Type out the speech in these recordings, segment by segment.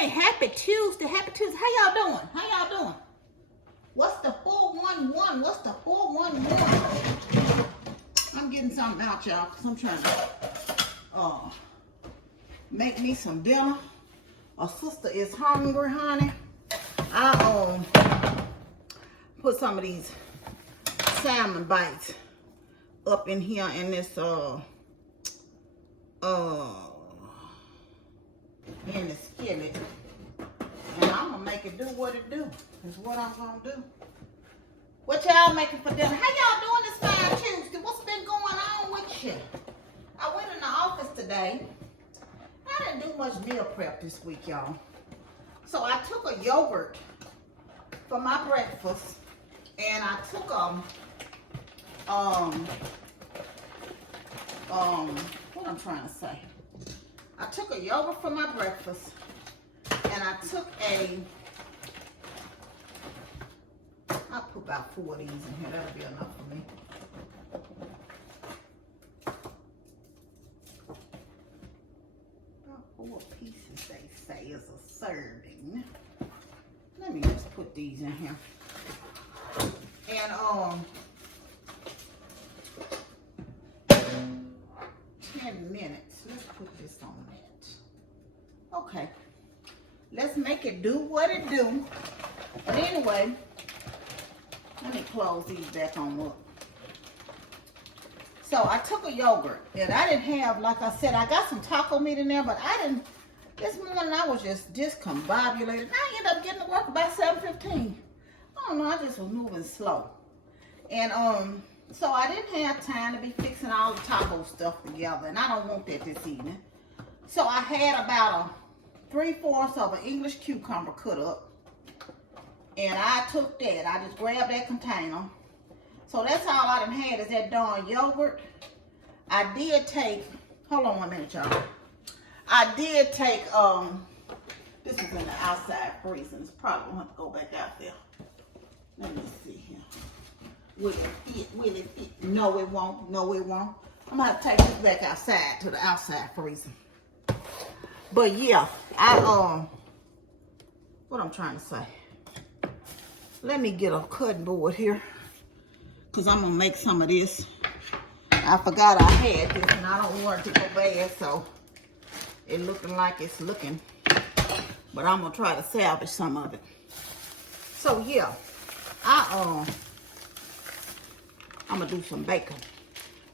Hey, happy Tuesday. Happy Tuesday. How y'all doing? How y'all doing? What's the 411? What's the 411? I'm getting something out, y'all, because I'm trying to make me some dinner. Our sister is hungry, honey. I put some of these salmon bites up in here in this in the skillet, and I'm gonna make it do what it do. Is what I'm gonna do. What y'all making for dinner? How y'all doing this fine Tuesday? What's been going on with you? I went in the office today. I didn't do much meal prep this week, y'all. So I took a yogurt for my breakfast, and I took what I'm trying to say. I took a yogurt for my breakfast, and I took I'll put about 4 of these in here. That'll be enough for me. About 4 pieces, they say, is a serving. Let me just put these in here. And 10 minutes. Let's put this on that. Okay. Let's make it do what it do. But anyway, let me close these back on up. So I took a yogurt, and I didn't have, like I said, I got some taco meat in there, but I didn't, this morning I was just discombobulated. I ended up getting to work about 7:15. I don't know, I just was moving slow. And so I didn't have time to be fixing all the taco stuff together, and I don't want that this evening. So I had about 3/4 of an English cucumber cut up. And I took that. I just grabbed that container. So that's all I done had is that darn yogurt. I did take, hold on 1 minute, y'all. I did take, this is in the outside freezer. It's probably gonna have to go back out there. Let me see here. Will it fit? Will it fit? No, it won't. No, it won't. I'm gonna have to take this back outside to the outside freezer. But yeah, what I'm trying to say. Let me get a cutting board here, because I'm going to make some of this. I forgot I had this, and I don't want it to go bad, so it looking like it's looking. But I'm going to try to salvage some of it. So, yeah, I'm going to do some bacon.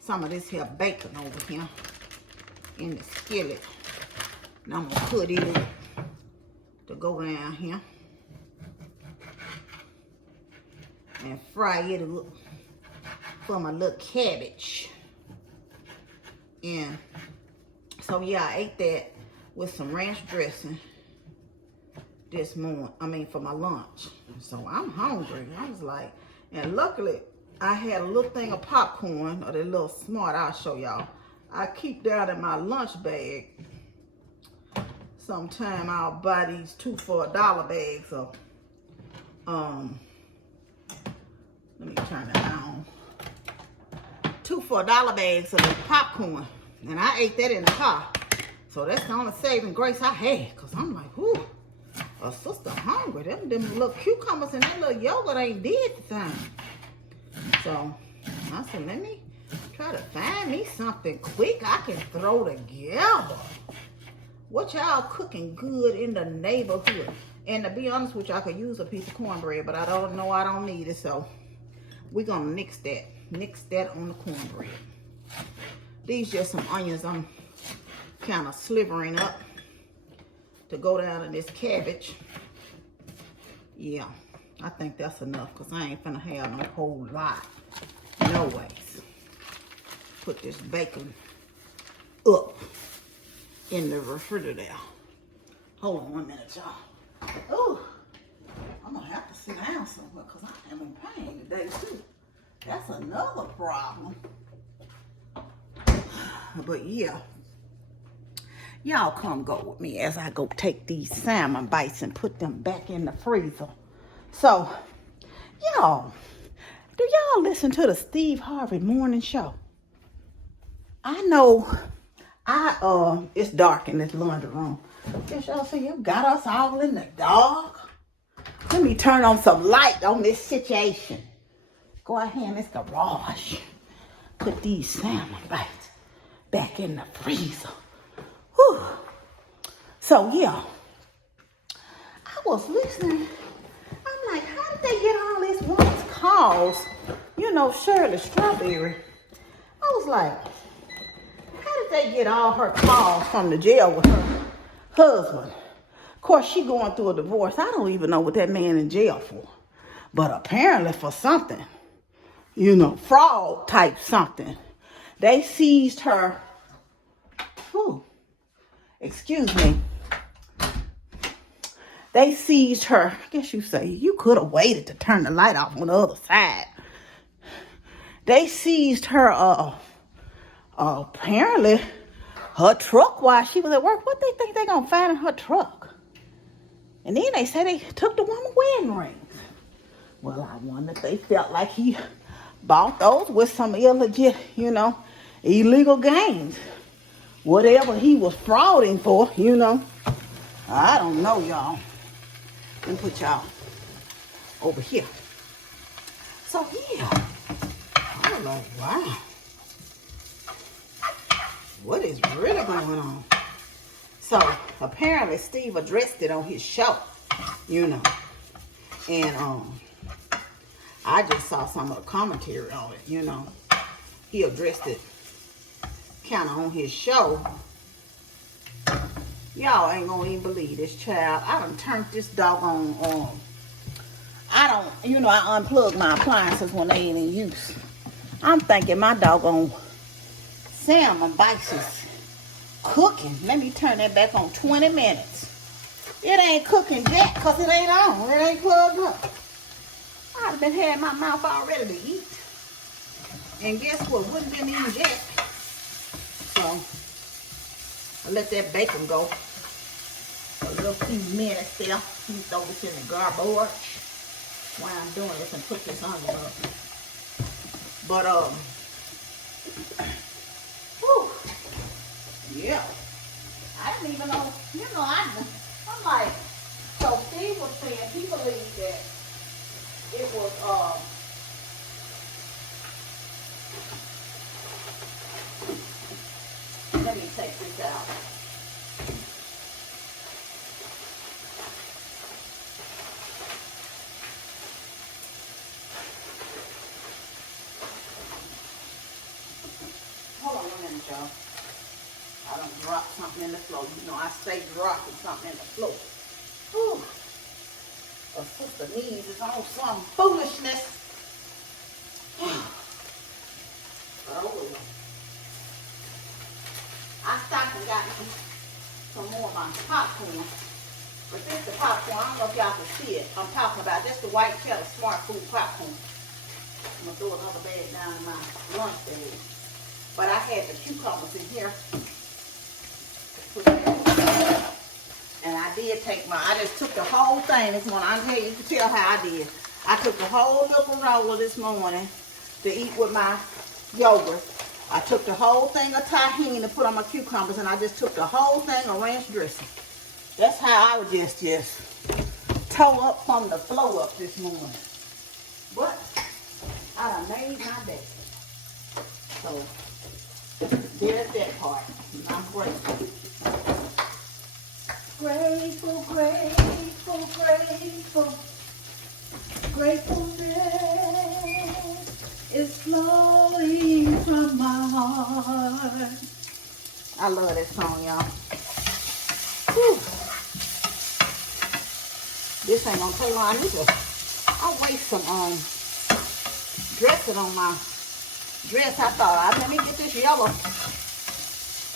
Some of this here bacon over here in the skillet. And I'm going to put it to go down here. And fry it up for my little cabbage. And so yeah, I ate that with some ranch dressing this morning. I mean, for my lunch. So I'm hungry. I was like, and luckily I had a little thing of popcorn, or the little Smart. I'll show y'all. I keep down in my lunch bag. Sometime I'll buy these 2 for $1 bags of let me turn it on. 2 for $1 bags of popcorn. And I ate that in the car. So that's the only saving grace I had. Because I'm like, whoo, a sister hungry. Them little cucumbers and that little yogurt ain't did the thing. So I said, let me try to find me something quick I can throw together. What y'all cooking good in the neighborhood? And to be honest with you, I could use a piece of cornbread, but I don't know I don't need it. So we're gonna mix that on the cornbread. These just some onions I'm kind of slivering up to go down in this cabbage. Yeah, I think that's enough, because I ain't finna have no whole lot. No ways. Put this bacon up in the refrigerator. Hold on 1 minute, y'all. Oh, I'm gonna have to sit down somewhere, because I am in pain today too. That's another problem. But yeah, y'all come go with me as I go take these salmon bites and put them back in the freezer. So, y'all, do y'all listen to the Steve Harvey morning show? I know It's dark in this laundry room. Yes, y'all see, you got us all in the dark. Let me turn on some light on this situation. Go ahead in this garage. Put these salmon bites back in the freezer. Whew. So, yeah. I was listening. I'm like, how did they get all this woman's calls? You know, Shirley Strawberry. I was like, how did they get all her calls from the jail with her husband? Of course, she going through a divorce. I don't even know what that man in jail for. But apparently for something, you know, fraud type something. They seized her. Whew, excuse me. They seized her. I guess you say, you could have waited to turn the light off on the other side. They seized her, apparently, her truck while she was at work. What they think they're going to find in her truck? And then they say they took the woman's wedding rings. Well, I wonder if they felt like he bought those with some illegit, you know, illegal gains. Whatever he was frauding for, you know. I don't know, y'all. Let me put y'all over here. So, yeah. I was like, wow. What is really going on? So, apparently, Steve addressed it on his show, you know. And, I just saw some of the commentary on it, you know. He addressed it kind of on his show. Y'all ain't gonna even believe this child. I done turned this doggone on. I unplugged my appliances when they ain't in use. I'm thinking my doggone salmon bites is cooking. Let me turn that back on 20 minutes. It ain't cooking yet because it ain't on. It ain't plugged up. I'd have been had my mouth all ready to eat. And guess what? Wouldn't been eating yet. So, I let that bacon go. A little few minutes there. Let me throw this in the garbage while I'm doing this and put this on the rug. But, whew, yeah. I didn't even know, I'm like, so Steve was saying he believed that it was, let me take this out. Hold on a minute, y'all. I done dropped something in the floor. You know, I stay dropping something in the floor. Whew. A sister needs is on some foolishness. But oh well. I stopped and got me some more of my popcorn. But this is the popcorn. I don't know if y'all can see it. I'm talking about this the white cheddar smart food popcorn. I'm going to throw another bag down in my lunch bag. But I had the cucumbers in here. And I did take I just took the whole thing this morning. You can tell how I did. I took the whole little roller this morning to eat with my yogurt. I took the whole thing of tahini to put on my cucumbers, and I just took the whole thing of ranch dressing. That's how I would just toe up from the flow up this morning. But I done made my day. So there's that part. And I'm grateful. Grateful, grateful, grateful. Gratefulness is flowing from my heart. I love that song, y'all. Whew. This ain't gonna take long. I'll waste some dressing on my dress. I thought, let me get this yellow.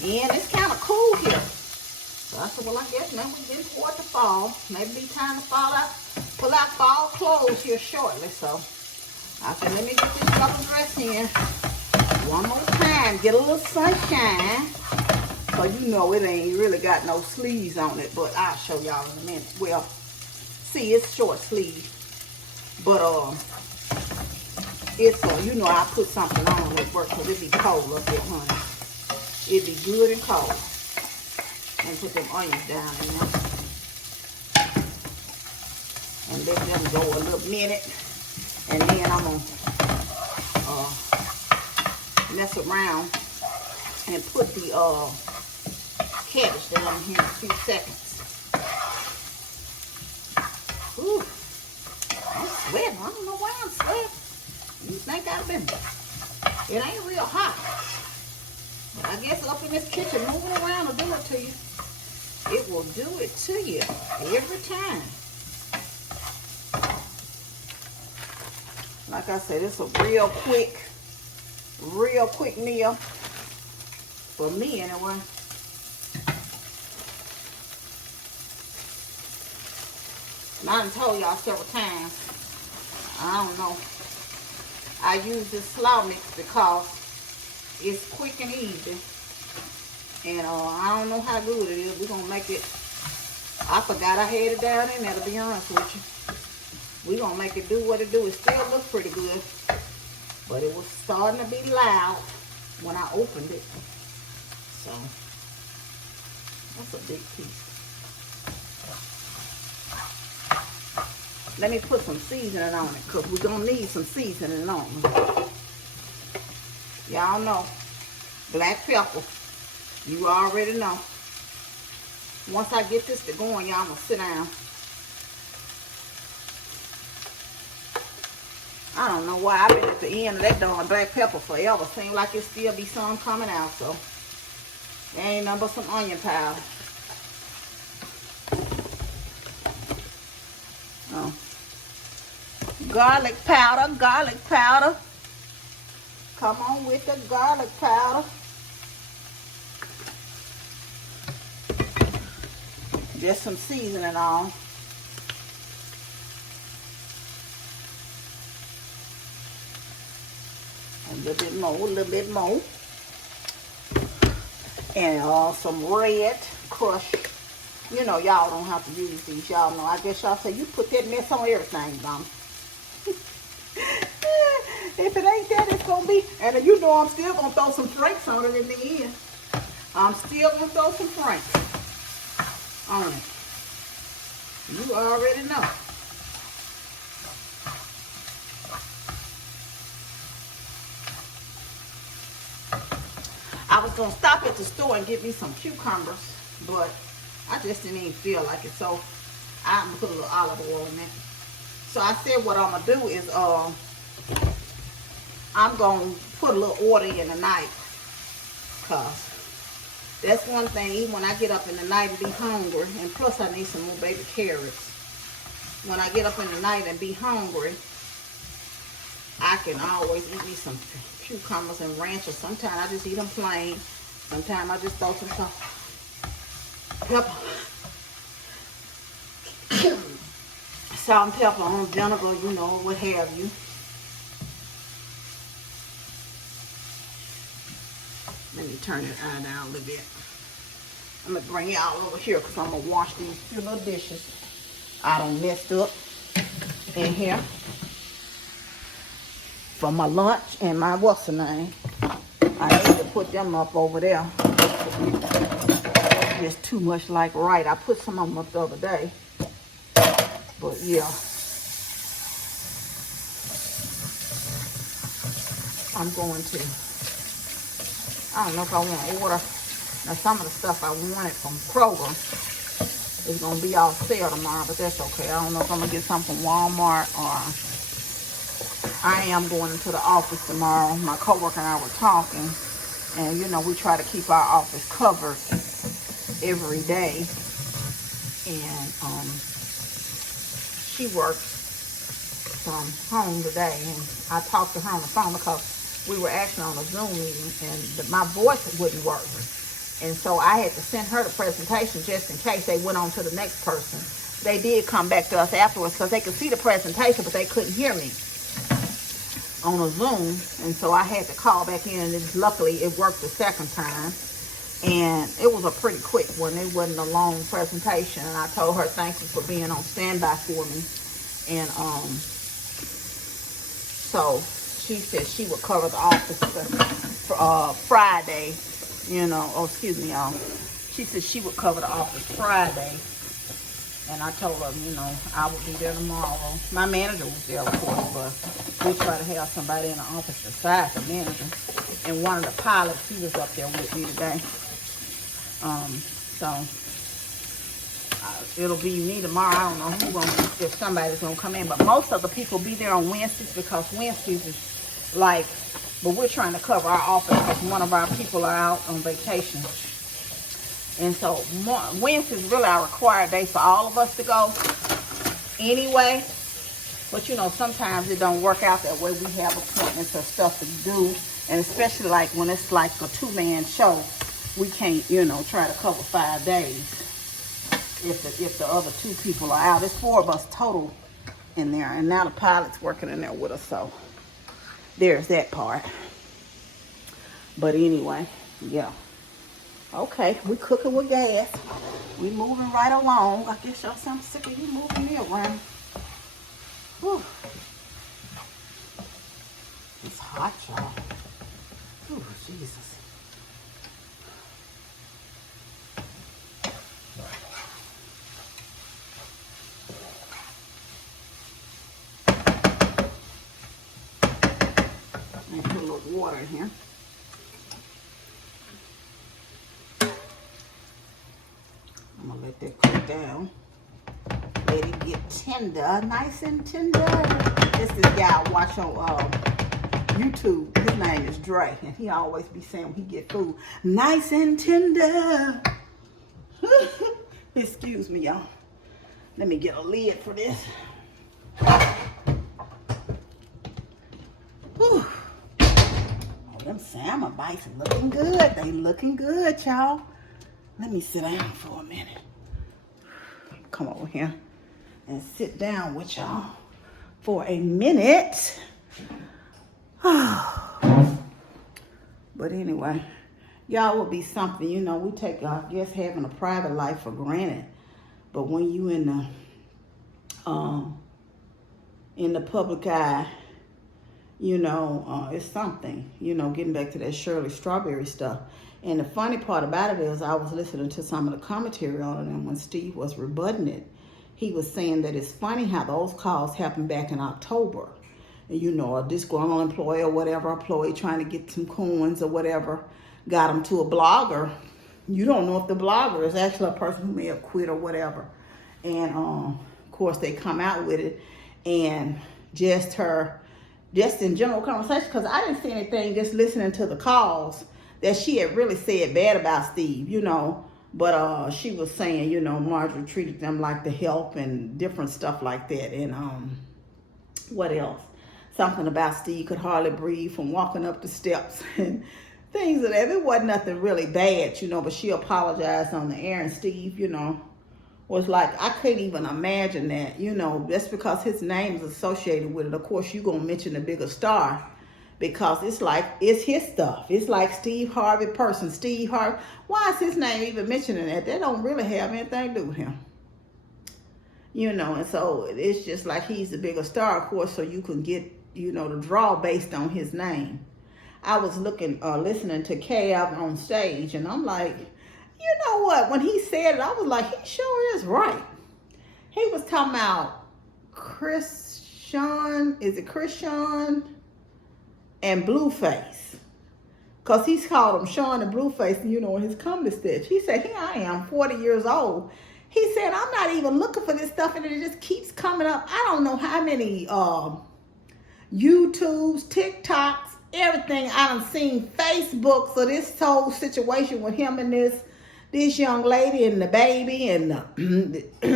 And it's kind of cool here. So I said, well, I guess now we're getting toward the fall. Maybe be time to pull out fall clothes here shortly. So I said, let me get this yellow dress in one more time. Get a little sunshine. So you know it ain't really got no sleeves on it. But I'll show y'all in a minute. Well, see, it's short sleeve. But it's, I put something on at work because it be cold up there, honey. It'd be good and cold. And put them onions down in there. And let them go a little minute. And then I'm going to mess around and put the cabbage down here in a few seconds. Ooh, I'm sweating. I don't know why I'm sweating. You think I've been... It ain't real hot. But I guess up in this kitchen, moving around will do it to you. It will do it to you every time. Like I said, it's a real quick meal. For me, anyway. And I done told y'all several times, I don't know. I use this slaw mix because it's quick and easy. And I don't know how good it is. We're going to make it. I forgot I had it down in there, to be honest with you. We're going to make it do what it do. It still looks pretty good. But it was starting to be loud when I opened it. So, that's a big piece. Let me put some seasoning on it, because we're going to need some seasoning on it. Y'all know, black pepper. You already know. Once I get this to going, y'all going to sit down. I don't know why. I've been at the end of that darn black pepper forever. Seems like it still be some coming out, so. There ain't nothing but some onion powder. Oh. Garlic powder, garlic powder. Come on with the garlic powder. Just some seasoning on. A little bit more, a little bit more. And some red crushed. You know, y'all don't have to use these. Y'all know. I guess y'all say you put that mess on everything, Donna. If it ain't that, it's going to be. And you know I'm still going to throw some franks on it in the end. I'm still going to throw some franks on it. You already know. I was going to stop at the store and get me some cucumbers, but I just didn't even feel like it. So I'm going to put a little olive oil in it. So I said what I'm going to do is I'm going to put a little order in the night. Because that's one thing, even when I get up in the night and be hungry, and plus I need some more baby carrots. When I get up in the night and be hungry, I can always eat me some cucumbers and ranch, or sometimes I just eat them plain. Sometimes I just throw some pepper. Salt and pepper on vinegar, you know, what have you. Let me turn it down a little bit. I'm going to bring y'all over here because I'm going to wash these few little dishes I done messed up in here for my lunch and my what's the name. I need to put them up over there. It's just too much like right. I put some of them up the other day. But yeah. I'm going to. I don't know if I want to order. Now some of the stuff I wanted from Kroger is going to be all sale tomorrow, but that's okay. I don't know if I'm going to get something from Walmart, or I am going into the office tomorrow. My coworker and I were talking, and you know, we try to keep our office covered every day. And she works from home today, and I talked to her on the phone because we were actually on a Zoom meeting, and my voice wouldn't work. And so I had to send her the presentation just in case they went on to the next person. They did come back to us afterwards because they could see the presentation, but they couldn't hear me on a Zoom. And so I had to call back in, and luckily it worked the second time. And it was a pretty quick one. It wasn't a long presentation. And I told her thank you for being on standby for me. And so she said she would cover the office for Friday you know, oh, excuse me, y'all. She said she would cover the office Friday. And I told her, you know, I would be there tomorrow. My manager was there, of course, but we try to have somebody in the office besides the manager. And one of the pilots, he was up there with me today. So it'll be me tomorrow. I don't know if somebody's gonna come in, but most of the people be there on Wednesdays because Wednesdays is like, but we're trying to cover our office because one of our people are out on vacation. And so Wednesday's really our required day for all of us to go anyway. But you know, sometimes it don't work out that way. We have appointments or stuff to do. And especially like when it's like a 2-man show, we can't, you know, try to cover 5 days if the other 2 people are out. It's 4 of us total in there. And now the pilot's working in there with us. So there's that part. But anyway, yeah. Okay, we cooking with gas. We moving right along. I guess y'all sound sick of you moving me around. Whew. It's hot, y'all. Oh, Jesus. Let me put a little water in here. I'm gonna let that cook down. Let it get tender, nice and tender. This guy I watch on YouTube. His name is Dre, and he always be saying when he get food, nice and tender. Excuse me, y'all. Let me get a lid for this. Whew. Oh, them salmon bites are looking good. They looking good, y'all. Let me sit down for a minute. Come over here and sit down with y'all for a minute. But anyway, y'all will be something, you know, we take, I guess, having a private life for granted. But when you in the public eye, you know, it's something, you know, getting back to that Shirley Strawberry stuff. And the funny part about it is I was listening to some of the commentary on it, and when Steve was rebutting it, he was saying that it's funny how those calls happened back in October. And you know, a disgruntled employee or whatever, employee trying to get some coins or whatever, got them to a blogger. You don't know if the blogger is actually a person who may have quit or whatever. And of course they come out with it, and just in general conversation, because I didn't see anything just listening to the calls that she had really said bad about Steve, you know. But she was saying, you know, Marjorie treated them like the help and different stuff like that. And what else? Something about Steve could hardly breathe from walking up the steps and things of that. It wasn't nothing really bad, you know, but she apologized on the air, and Steve, you know, was like, I couldn't even imagine that, you know, that's because his name is associated with it. Of course, you're going to mention the bigger star, because it's like, it's his stuff. It's like Steve Harvey person, Steve Harvey. Why is his name even mentioning that? That don't really have anything to do with him. You know, and so it's just like he's the bigger star, of course, so you can get, you know, the draw based on his name. I was listening to Cav on stage, and I'm like, you know what? When he said it, I was like, he sure is right. He was talking about Christian and Blueface, because he's called him Sean and Blueface, you know, in his comedy sketch. He said, here I am, 40 years old. He said, I'm not even looking for this stuff, and it just keeps coming up. I don't know how many YouTubes, TikToks, everything I done seen, Facebook, so this whole situation with him and this young lady and the baby, and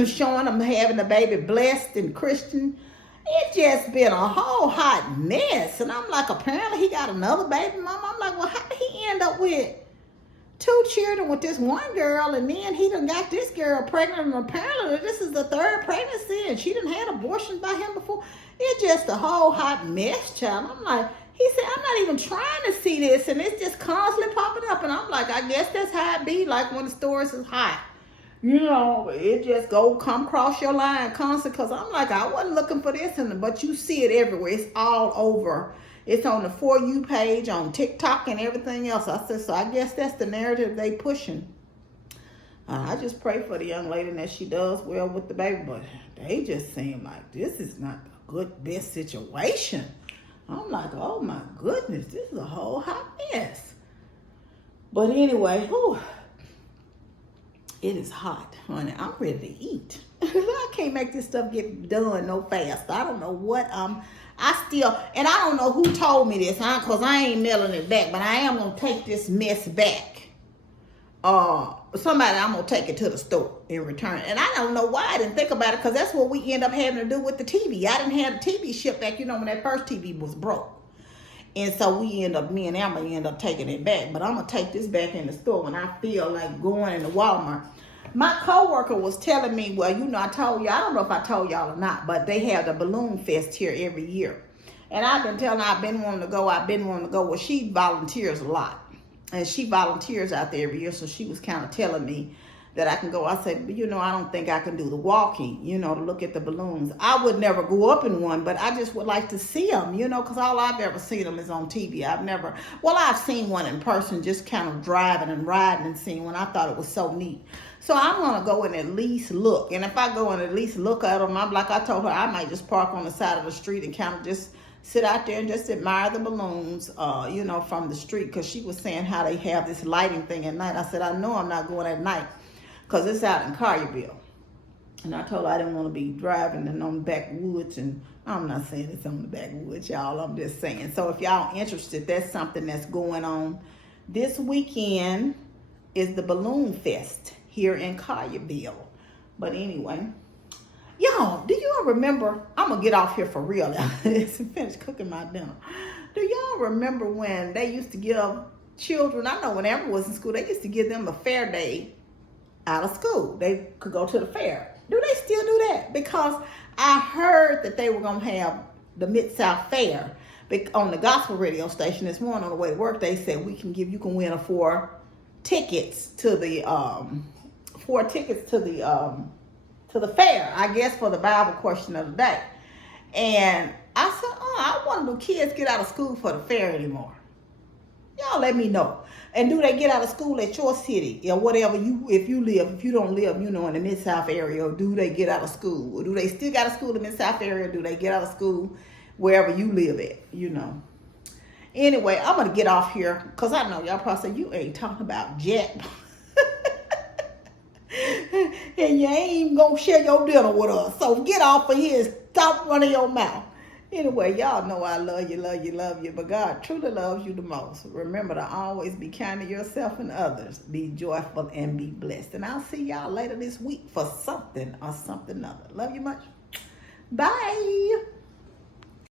showing them having the baby blessed and Christian. It's just been a whole hot mess. And I'm like, apparently he got another baby mama. I'm like, well, how did he end up with 2 children with this one girl, and then he done got this girl pregnant, and apparently this is the 3rd pregnancy, and she done had abortions by him before. It's just a whole hot mess, child. I'm like, he said, I'm not even trying to see this, and it's just constantly popping up. And I'm like, I guess that's how it be, like when the stories is hot. You know, it just come across your line constantly, because I'm like, I wasn't looking for this, but you see it everywhere. It's all over It's on the For You page on TikTok and everything else. I said, so I guess that's the narrative they pushing. I just pray for the young lady that she does well with the baby, but they just seem like this is not a good, best situation. I'm like, oh my goodness, this is a whole hot mess. But anyway, whew, it is hot, honey. I'm ready to eat. I can't make this stuff get done no fast. I don't know what and I don't know who told me this, because I ain't mailing it back, but I am going to take this mess back. Somebody, I'm going to take it to the store in return. And I don't know why I didn't think about it, because that's what we end up having to do with the TV. I didn't have the TV shipped back, when that first TV was broke. And so me and Amber end up taking it back. But I'm going to take this back in the store when I feel like going into Walmart. My coworker was telling me, well, I told you, I don't know if I told y'all or not, but they have the balloon fest here every year. And I've been telling her I've been wanting to go. Well, she volunteers a lot. And she volunteers out there every year. So she was kind of telling me that I can go. I said, but I don't think I can do the walking, to look at the balloons. I would never go up in one, but I just would like to see them, because all I've ever seen them is on TV. I've seen one in person, just kind of driving and riding and seeing one. I thought it was so neat. So I'm going to go and at least look. And if I go and at least look at them, I told her I might just park on the side of the street and kind of just sit out there and just admire the balloons, from the street. Because she was saying how they have this lighting thing at night. I said, I know I'm not going at night because it's out in Collierville. And I told her I didn't want to be driving and on the backwoods. And I'm not saying it's on the backwoods, y'all. I'm just saying. So if y'all interested, that's something that's going on this weekend is the Balloon Fest here in Collierville. But anyway, y'all, do y'all remember, I'm going to get off here for real now. Finish cooking my dinner. Do y'all remember when they used to give children, I know when Amber was in school, they used to give them a fair day out of school. They could go to the fair. Do they still do that? Because I heard that they were going to have the Mid-South Fair on the gospel radio station this morning on the way to work. They said you can win 4 tickets to the to the fair, I guess, for the Bible question of the day. And I said, I want them kids get out of school for the fair anymore. Y'all let me know. And do they get out of school at your city or whatever if you don't live, in the Mid-South area, or do they get out of school? Or do they still got a school in the Mid-South area? Or do they get out of school wherever you live at, Anyway, I'm going to get off here because I know y'all probably say, you ain't talking about Jack. And you ain't even going to share your dinner with us. So get off of here and stop running your mouth. Anyway, y'all know I love you, but God truly loves you the most. Remember to always be kind to yourself and others. Be joyful and be blessed. And I'll see y'all later this week for something or something other. Love you much. Bye.